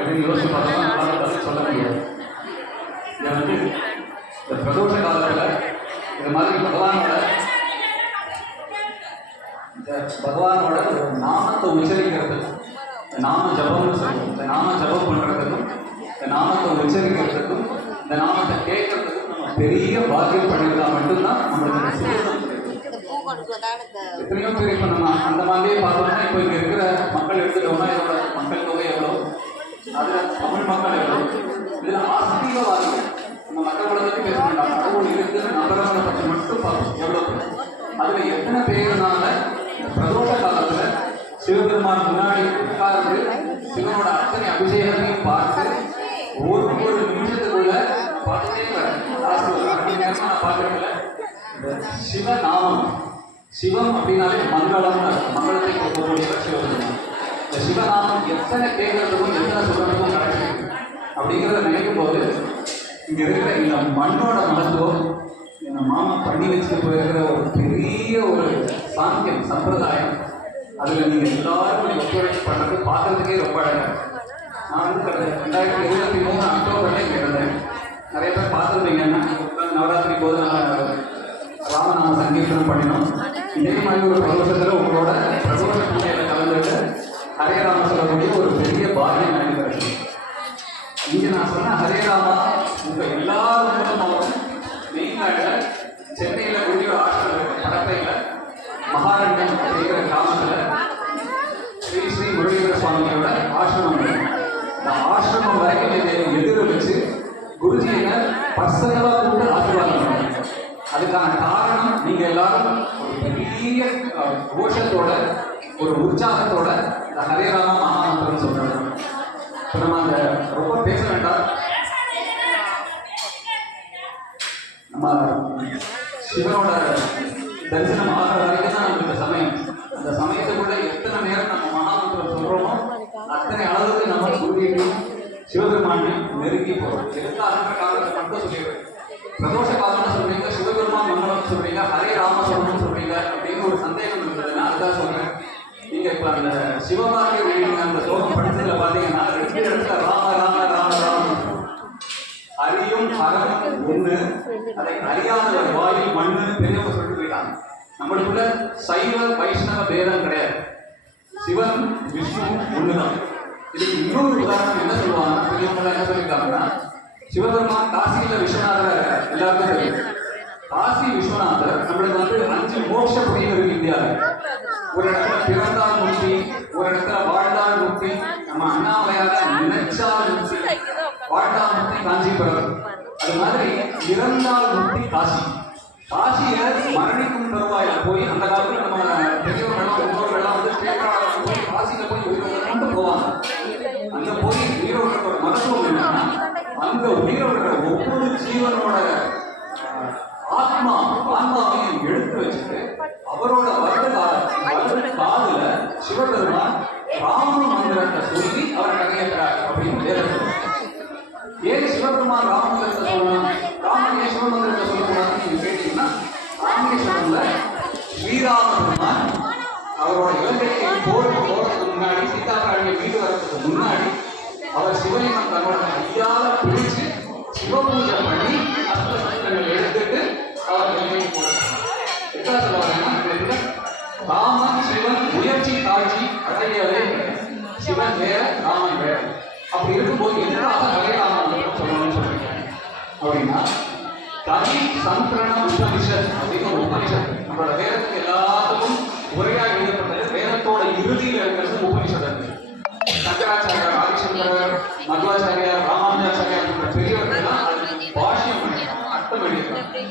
அப்படின்னு யோசிச்சு பார்த்தோம்னா நம்மளால பதில் சொல்ல முடியாது. இதை வந்து இந்த பிரதோஷ காலத்தில் இது மாதிரி பகவானோட ஒரு நாமத்தை உச்சரிக்கிறதுக்கும், இந்த நாம ஜபம்னு சொல்லுவோம், இந்த நாம ஜபம் பண்ணுறதுக்கும், இந்த நாமத்தை உச்சரிக்கிறதுக்கும், இந்த நாமத்தை கேட்கறதுக்கும் நம்ம பெரிய பாக்கியம் பண்ணியிருந்தா மட்டும்தான் நம்மளுக்கு சுதந்திரம் கிடைக்கும். எத்தனையோ பேர் இப்போ நம்ம அந்த மாதிரியே பார்த்தோம்னா, இப்போ இங்கே இருக்கிற மக்கள் எடுத்துட்டோம்னா இதோட மக்கள் தொகை எவ்வளோ, அதில் தமிழ் மக்கள் எவ்வளோ, இதில் ஆஸ்திகவாதிகள் நம்ம மக்களோட பற்றி பேச வேண்டாம், கடவுள் இருக்குன்னு நம்புறவங்களை பற்றி மட்டும் பார்ப்போம் எவ்வளோ பேர். அதில் எத்தனை பேருனால பிரதோஷ காலத்தில் சிவபெருமான் முன்னாடி உட்கார்ந்து சிவனோட அத்தனை அபிஷேகத்தையும் பார்த்து ஒரு நிமிஷத்துக்குள்ள பார்த்துட்டே நேரமா நான் பார்க்கறதுல இந்த சிவநாமம், சிவம் அப்படின்னாலே மங்களம், மங்களத்தை கொடுக்கக்கூடியவர் சிவபெருமான். இந்த சிவநாமம் எத்தனை கேட்கறதுக்கும் எத்தனை சொல்றதுக்கும் நடக்குது அப்படிங்கிறத நினைக்கும் போது இங்க இருக்கிற இந்த மண்ணோட மகத்துவம் இந்த மாமா பண்ணி வச்சுட்டு போயிருக்கிற ஒரு பெரிய ஒரு சாங்கியம் சம்பிரதாயம், அதில் நீங்கள் எல்லாரும் ஒத்துழைப்பு பண்ணுறது பார்க்கறதுக்கே ரொம்ப அழகாக. நான் வந்து 2023 அக்டோபர்லேயே இங்கே இருந்தேன். நிறைய பேர் பார்த்துருந்தீங்கன்னா நவராத்திரி போது நான் ராமநாம சங்கீர்த்தனம் பண்ணினோம். இதே மாதிரி ஒரு பிரதோஷத்தில் உங்களோட பிரதோஷ பூஜையில் கலந்துட்டு ஹரே ராம சொல்லக்கூடிய ஒரு பெரிய பாக்கியம் நடைபெறுது. இங்கே நான் சொன்ன ஹரே ராமா உங்கள் எல்லாருக்கும் மெயின்லாண்டில் சென்னையில் கூடிய ஆசிரமம் இருக்கு. படப்பையில் மகாரண்யம் அப்படிங்கிற கிராமத்தில் ஸ்ரீ ஸ்ரீ முருகேந்திர சுவாமியோட ஆசிரமம் இருக்கு. இந்த ஆசிரமம் வரைக்கும் இதை எதிர வச்சு குருஜியை பர்சனலாக கூப்பிட்டு ஆசீர்வாதம் பண்ணுறாங்க. அதுக்கான காரணம் நீங்கள் எல்லாரும் ஒரு பெரிய கோஷத்தோட ஒரு உற்சாகத்தோட இந்த ஹரேராம மகாமந்திரம் சொல்றாங்க. இப்போ நம்ம அந்த ரொம்ப பேச வேண்டாம், நம்ம சிவனோட தரிசனம் ஆகிற வரைக்கும் தான் நமக்கு இந்த சமயம். அந்த சமயத்துக்குள்ள எத்தனை நேரம் நம்ம மகாமந்திரம் சொல்றோமோ அத்தனை அளவுக்கு நம்ம குருவியும் சிவபெருமானையும் நெருங்கி போகிறோம். எதுக்காகன்ற காலத்தை மட்டும் சொல்லிடுறேன். பிரதோஷ காலம்னு சொல்றீங்க, சிவபெருமான் மங்களம் சொல்றீங்க, ஹரே ராம சொல்லணும்னு சொல்றீங்க அப்படின்னு ஒரு சந்தேகம் இருந்ததுன்னா அதுதான் சொல்றேன். நீங்க இப்ப அந்த சிவபாரதி அந்த ஸ்லோகம் படிச்சதுல பாத்தீங்கன்னா 2 இடத்துல ராம ராம ராம ராம, அறியும் அறமும் ஒண்ணு, அதை அறியாத வாயில் மண்ணு பெரியவங்க சொல்லிட்டு போயிட்டாங்க. நம்மளுக்குள்ள சைவ வைஷ்ணவ பேதம் கிடையாது, சிவன் விஷ்ணு ஒண்ணுதான். இதுக்கு இன்னொரு உதாரணம் என்ன சொல்லுவாங்க, பெரியவங்க என்ன சொல்லியிருக்காங்கன்னா, சிவபெருமான் காசியில விஸ்வநாதர் எல்லாருக்கும் தெரியும். காசி விஸ்வநாதர் நம்மளுக்கு வந்து 5 மோட்ச புரியும் இருக்கு இந்தியாவில். ஒரு இடத்துல பிறந்தால் முக்தி, ஒரு இடத்துல வாழ்ந்தால் முக்தி, நம்ம அண்ணாமலையாக நினைச்சால் முக்தி, வாழ்ந்தால் முக்தி காஞ்சிபுரம். அது மாதிரி இறந்தால் முக்தி காசி. காசியில மரணிக்கும் தருவாயில போய் அந்த காலத்துல நம்ம பெரியவர்கள்லாம் முன்னோர்கள்லாம் வந்து போய் காசியில போய் உயிரோட கொண்டு போவாங்க. அங்க போய் உயிரோட மருத்துவம் என்னன்னா, அந்த உயிரோட ஒவ்வொரு ஜீவனோட ஆன்மாவையும் எடுத்து வச்சுட்டு அவரோட வருட காதுல சிவபெருமான் ராம மந்திரத்தை சொல்லி அவரை கரையேற்றார் அப்படின்னு வேதம். ஏன் சிவபெருமான் ராம மந்திரத்தை சொல்லணும், ராமன் ஏன் சிவமந்திரத்தை சொல்லக்கூடாதுன்னு நீங்க கேட்டீங்கன்னா, ராமேஸ்வரம்ல ஸ்ரீராமபெருமான் அவரோட இலங்கையை போறதுக்கு முன்னாடி, சீதாபிராணியை வீடு வர்றதுக்கு முன்னாடி அவர் சிவலிங்கம் தன்னோட கையால பிடிச்சு சிவபூஜை பண்ணி அஸ்திரங்கள் எடுத்துட்டு அவர் இலங்கையை போறாங்க. எத்தனை சொல்லுவாங்கன்னா, ராமன் சிவன் முயற்சி தாழ்ச்சி அடையவே சிவன் வேற ராமன் வேற. அப்படி இருக்கும்போது எதிராக ஹரே ராமன் சொல்லணும்னு சொல்றீங்க அப்படின்னா, கவி சந்திரண உபனிஷத் அப்படிங்கிற உபனிஷத் நம்மளோட வேதத்துக்கு எல்லாத்துக்கும் உரையாக எழுதப்பட்டது. வேதத்தோட இறுதியில் இருக்கிறது உபனிஷத். சங்கராச்சாரியார், ஆதிசங்கரர், மத்வாச்சாரியார், ராமானுஜாச்சாரியார் போன்ற பெரியவர்கள்லாம் பாஷ்யம் பண்ணியிருக்காங்க, அர்த்தம் எழுதியிருக்காங்க.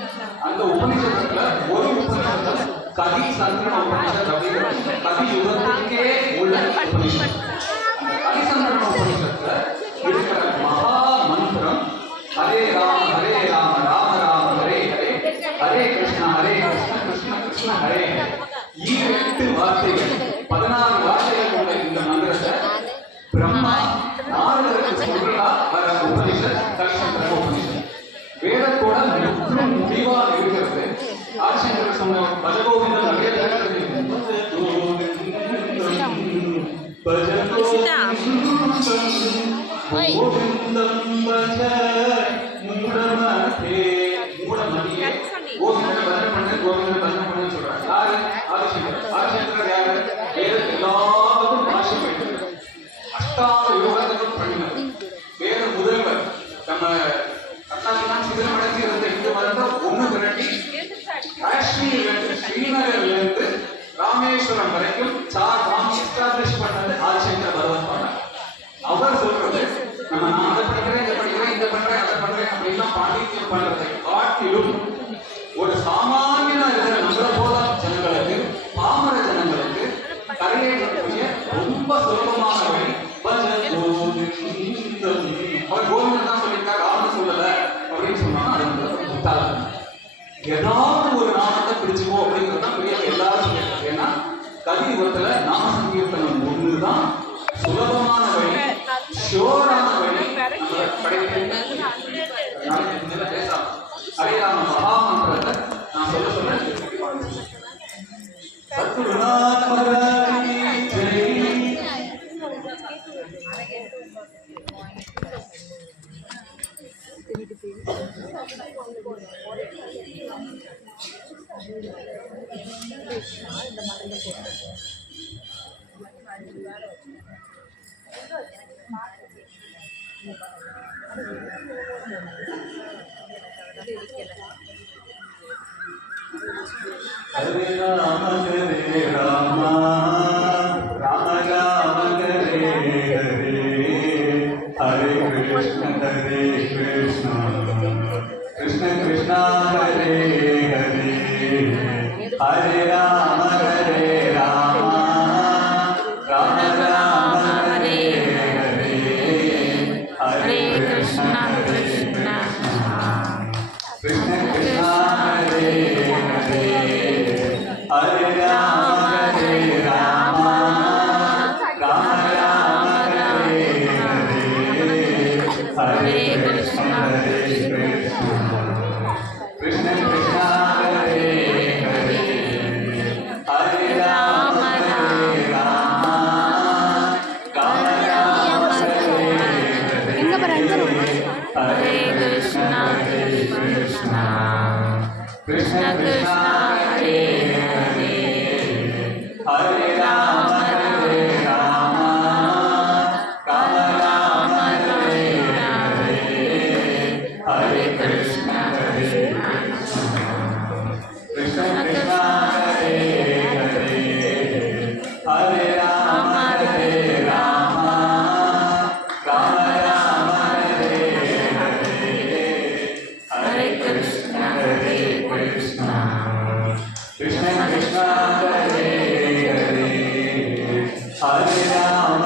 அந்த உபனிஷத்துல ஒரு உபனிஷத்தை கவி சந்திரண உபனிஷத் அப்படிங்கிறது கவி யுகத்துக்கே உள்ள உபனிஷத். அந்த கவி சந்திரண உபனிஷத்துல இருக்கிற மகா மந்திரம் ஹரே ராம ராம ராம ஹரே ஹரே, ஹரே கிருஷ்ண கிருஷ்ண கிருஷ்ண ஹரே ஹரே. 8 வார்த்தைகள், 14 வார்த்தைகள் உள்ள இந்த மந்திரத்தை பிரம்மா நாரதருக்கு சொல்றதா வர உபனிஷத் கலிசந்திர உபனிஷத். வேதத்தோட முற்றும் முடிவா இருக்கிறது. ஆதிசங்கரர் சொன்ன பஜகோவிந்தம் நிறைய கோவிந்தம் பஜ மூடமதே. மூடமதியே கோவிந்தனை பஜனை பண்ணு, கோவிந்தனை பஜனை பண்ணுன்னு சொல்றாங்க. யாரு? ஆதிசங்கரர். ஆதிசங்கரர் யாரு? வேதத்தை எல்லாத்துக்கும் பாஷ்யம் பண்ணிட்டார். அஷ்டாங்க யோகங்களும் பண்ணினார். வேத முதல்வர். நம்ம கர்நாடகா சிதறமடைஞ்சு இருந்த இந்து மதத்தை ஒண்ணு திரட்டி காஷ்மீர்ல ஸ்ரீநகர்ல இருந்து ராமேஸ்வரம் வரைக்கும் 4 மாதம் எஸ்டாப்ளிஷ் பண்ணது ஆதிசங்கர பகவத் பாடல். அவர் சொல்றது நம்ம நான் அதை படிக்கிறேன், இதை படிக்கிறேன், இதை பண்றேன், அதை பண்றேன் அப்படின்லாம் பாண்டித்யம் பண்றதை காட்டிலும் ஒரு சாமானியனா இருக்கிற நம்மள போல ஜனங்களுக்கு, பாமர ஜனங்களுக்கு கரையேற்றக்கூடிய ரொம்ப சுலபமான வழி கோவிந்தம். அவர் கோவிந்தன் தான் சொல்லியிருக்காரு, ராமன் சொல்லல அப்படின்னு சொன்னாங்க. அது வந்து முட்டாளம். ஏதாவது ஒரு நாமத்தை பிடிச்சுக்கோ அப்படிங்கிறது தான் பெரிய எல்லாரும் சொல்லியிருக்காங்க. ஏன்னா கலியுகத்துல நாம சங்கீர்த்தனம் ஒண்ணுதான் சுலபமான வழி, ஷோரான வழி. பேசலாம். ஹரேராம மகாமந்திரத்தை நான் சொல்ல சொல்ல சத்குருநாத் மகாராஜ் கி ஜெய். ஹரே ராம ஹரே ராம ராம ராம ஹரே ஹரே ஹரே கிருஷ்ண கிருஷ்ண கிருஷ்ண ஹரே ஹரே ஹரே ராம ஹரே ராம ராம ராம ஹரே ஹரே ஹரே கிருஷ்ண கிருஷ்ண கிருஷ்ண ஹரே ஹரே ஹரே ராம ஹரே ராம ராம ராம ஹரே ஹரே ஹரே கிருஷ்ண கிருஷ்ண கிருஷ்ண ஹரே ஹரே ஹரே ராம ஹரே ராம ராம ராம ஹரே ஹரே ஹரே கிருஷ்ண கிருஷ்ண கிருஷ்ண கிருஷ்ண ஹரே ஹரே ஹரே ராம ஹரே ராம ராம ராம ஹரே ஹரே ஹரே கிருஷ்ண கிருஷ்ண கிருஷ்ண ஹரே ஹரே ஹரே ராம ஹரே ராம ராம ராம ஹரே ஹரே ஹரே கிருஷ்ண கிருஷ்ண கிருஷ்ண கிருஷ்ண ஹரே ஹரே ஹரே ராம